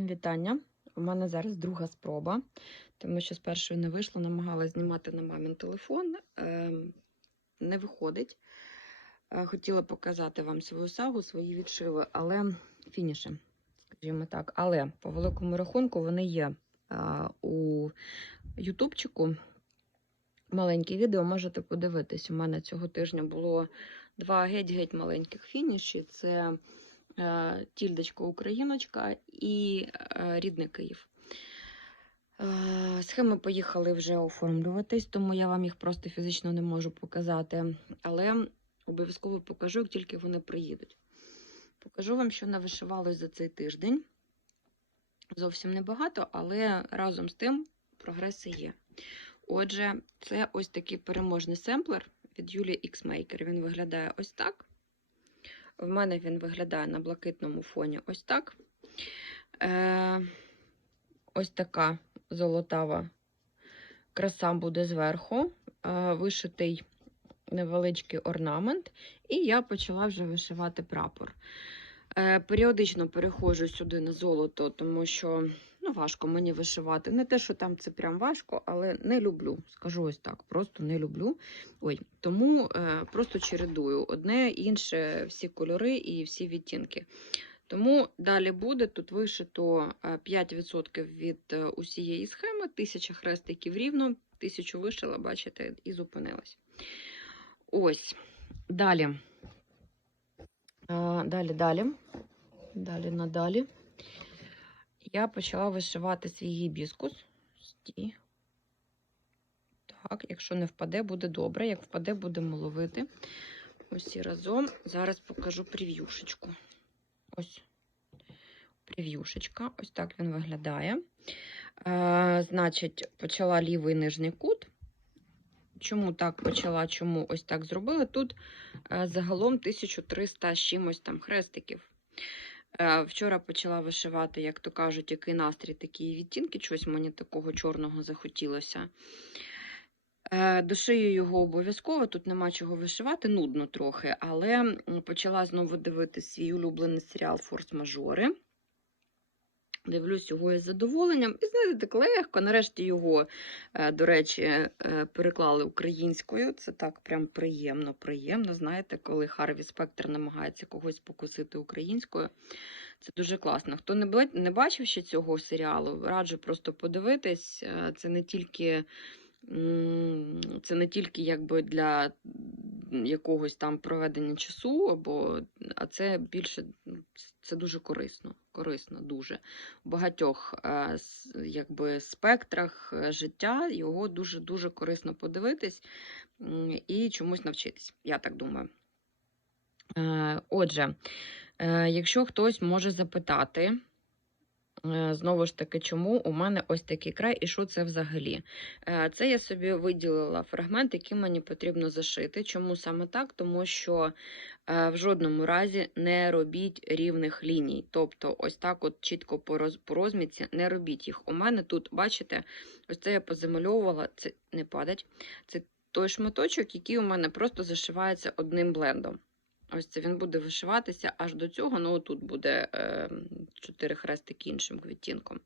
Всім вітання. У мене зараз друга спроба, тому що з першої не вийшло, намагалась знімати на мамін телефон. Ем, не виходить. Е, Хотіла показати вам свою сагу, свої відшиви, але фініші, скажімо так. Але по великому рахунку вони є е, у Ютубчику. Маленькі відео можете подивитись. У мене цього тижня було два геть-геть маленьких фініші. Це тільдочка Україночка і е, рідний Київ. Е, Схеми поїхали вже оформлюватись, тому я вам їх просто фізично не можу показати. Але обов'язково покажу, як тільки вони приїдуть. Покажу вам, що навишивалось за цей тиждень. Зовсім небагато, але разом з тим прогреси є. Отже, це ось такий переможний семплер від Юлії X-Maker. Він виглядає ось так. В мене він виглядає на блакитному фоні ось так. Е, ось така золотава краса буде зверху, е, вишитий невеличкий орнамент, і я почала вже вишивати прапор. Е, періодично переходжу сюди на золото, тому що ну, важко мені вишивати. Не те, що там це прям важко, але не люблю. Скажу ось так, просто не люблю. Ой, тому е, просто чередую одне, інше, всі кольори і всі відтінки. Тому далі буде тут вишито е, 5% від е, усієї схеми, 1000 хрестиків рівно, 1000 вишила, бачите, і зупинилась. Ось. Далі. Далі, далі. Далі надалі. Я почала вишивати свій гібіскус. Так, якщо не впаде, буде добре. Як впаде, будемо ловити. Ось і разом. Зараз покажу прев'юшечку. Ось прев'юшечка. Ось так він виглядає. Е, значить, почала лівий нижній кут. Чому так почала, чому ось так зробили? Тут е, загалом 1300 з чимось там хрестиків. Е, Вчора почала вишивати, як то кажуть, який настрій, такі відтінки. Чогось мені такого чорного захотілося. Е, Дошию його обов'язково, тут нема чого вишивати, нудно трохи, але почала знову дивитися свій улюблений серіал Форс-мажори. Дивлюсь його із задоволенням. І знаєте, так легко. Нарешті його, е, до речі, е, переклали українською. Це так прям приємно, приємно. Знаєте, коли Харві Спектр намагається когось покусити українською. Це дуже класно. Хто не бачив ще цього серіалу, раджу просто подивитись. Е, Це не тільки. Це не тільки якби для якогось там проведення часу, або, а це більше ну, це дуже корисно. Корисно дуже. В багатьох е, якби, спектрах е, життя його дуже-дуже корисно подивитись і чомусь навчитись, я так думаю. Е, Отже, якщо хтось може запитати, знову ж таки, чому у мене ось такий край і що це взагалі? Е, Це я собі виділила фрагмент, який мені потрібно зашити. Чому саме так? Тому що е, в жодному разі не робіть рівних ліній. Тобто, ось так, от чітко по розмітці, не робіть їх. У мене тут, бачите, ось це я позамальовувала, це не падать. Це той шматочок, який у мене просто зашивається одним блендом. Ось це він буде вишиватися аж до цього. Ну, тут буде е, 4 хрестики іншим відтінком.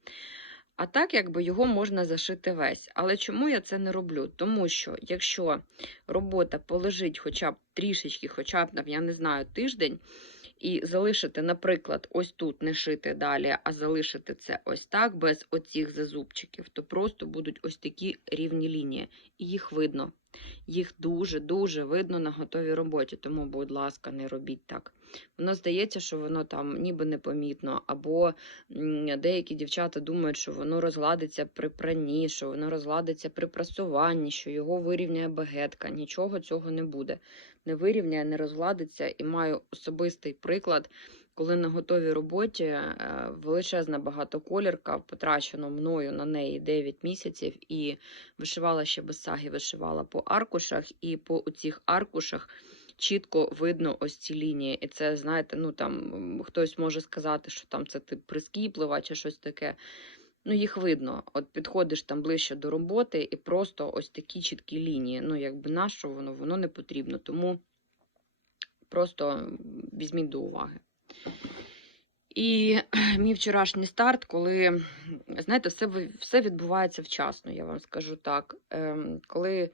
А так, якби його можна зашити весь. Але чому я це не роблю? Тому що якщо робота полежить хоча б трішечки, хоча б, я не знаю, тиждень, і залишити, наприклад, ось тут не шити далі, а залишити це ось так, без оцих зазубчиків, то просто будуть ось такі рівні лінії. І їх видно. Їх дуже-дуже видно на готовій роботі. Тому, будь ласка, не робіть так. Воно здається, що воно там ніби непомітно, або деякі дівчата думають, що воно розгладиться при пранні, що воно розгладиться при прасуванні, що його вирівняє багетка. Нічого цього не буде. Не вирівняє, не розгладиться. І маю особистий приклад, коли на готовій роботі е, величезна багатоколірка, потрачено мною на неї 9 місяців, і вишивала ще без саги, вишивала по аркушах, і по цих аркушах чітко видно ось ці лінії. І це, знаєте, ну там хтось може сказати, що там це тип прискіплива чи щось таке. Ну, їх видно. От підходиш там ближче до роботи, і просто ось такі чіткі лінії. Ну, якби на що воно, воно не потрібно. Тому просто візьміть до уваги. І мій вчорашній старт, коли, знаєте, все, все відбувається вчасно, я вам скажу так. Ем, коли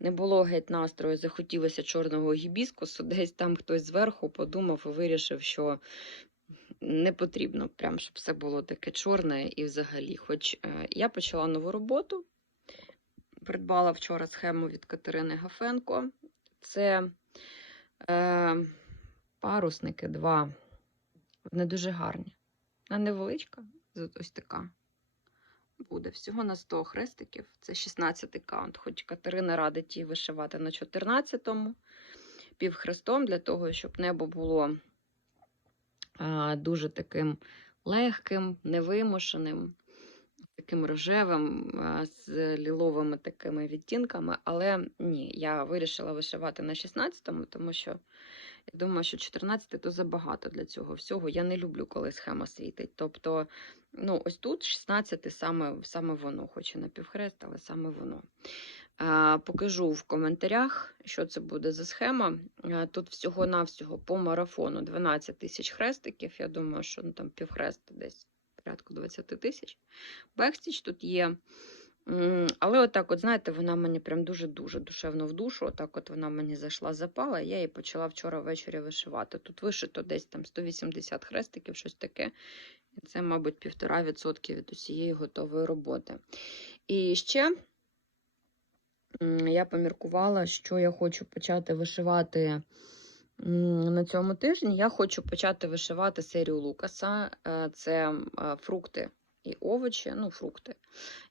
не було геть настрою, захотілося чорного гібіскусу, десь там хтось зверху подумав і вирішив, що не потрібно, прям, щоб все було таке чорне і взагалі. Хоч е, я почала нову роботу, придбала вчора схему від Катерини Гафенко. Це е, парусники два. Вони дуже гарні. Вона невеличка, ось така. Буде всього на 100 хрестиків. Це 16 каунт. Хоч Катерина радить її вишивати на 14-му півхрестом, для того, щоб небо було дуже таким легким, невимушеним, таким рожевим, з ліловими такими відтінками. Але ні, я вирішила вишивати на 16-му, тому що я думаю, що 14 то забагато для цього всього. Я не люблю, коли схема світить. Тобто, ну, ось тут 16 саме, саме воно, хоч і на півхрест, але саме воно. Покажу в коментарях, що це буде за схема. Тут всього-навсього по марафону 12 тисяч хрестиків. Я думаю, що ну, там півхрест десь порядку 20 тисяч. Бекстіч тут є. Але отак, от знаєте, вона мені прям дуже-дуже душевно в душу. Отак от вона мені зайшла, запала, я її почала вчора ввечері вишивати. Тут вишито десь там 180 хрестиків, щось таке. Це, мабуть, півтора відсотки від усієї готової роботи. І ще я поміркувала, що я хочу почати вишивати на цьому тижні. Я хочу почати вишивати серію Лукаса. Е, Це е, фрукти і овочі, ну, фрукти,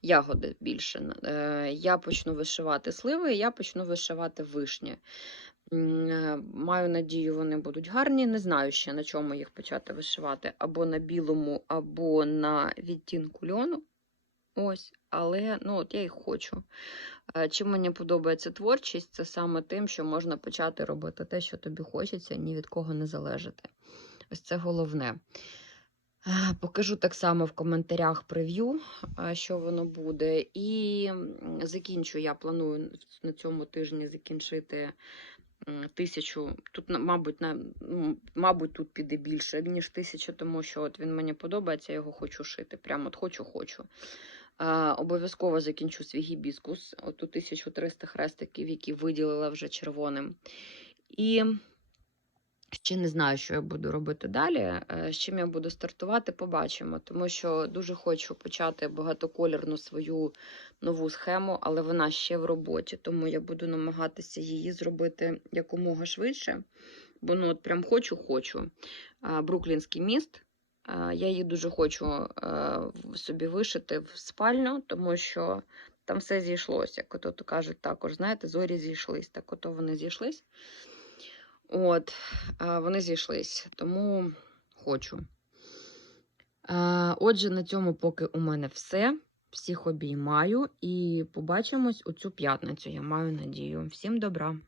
ягоди більше. Е, Я почну вишивати сливи, я почну вишивати вишні. Маю надію, вони будуть гарні. Не знаю ще на чому їх почати вишивати. Або на білому, або на відтінку льону. Ось, але ну, от я їх хочу. Е, Чим мені подобається творчість, це саме тим, що можна почати робити те, що тобі хочеться, ні від кого не залежати. Ось це головне. Е, Покажу так само в коментарях прев'ю, е, що воно буде. І закінчу, я планую на цьому тижні закінчити тисячу. Тут, мабуть, на, ну, мабуть, тут піде більше, ніж тисяча, тому що от він мені подобається, я його хочу шити. Прямо от хочу-хочу. Обов'язково закінчу свій гібіскус, оту 1300 хрестиків, які виділила вже червоним. І ще не знаю, що я буду робити далі. Е, З чим я буду стартувати, побачимо. Тому що дуже хочу почати багатоколірну свою нову схему, але вона ще в роботі, тому я буду намагатися її зробити якомога швидше. Бо ну от прям хочу-хочу. Бруклінський міст. Я її дуже хочу собі вишити в спальню, тому що там все зійшлося. Як ото кажуть також, знаєте, зорі зійшлись. Так ото вони зійшлись. От, вони зійшлись, тому хочу. Отже, на цьому поки у мене все. Всіх обіймаю і побачимось у цю п'ятницю. Я маю надію. Всім добра!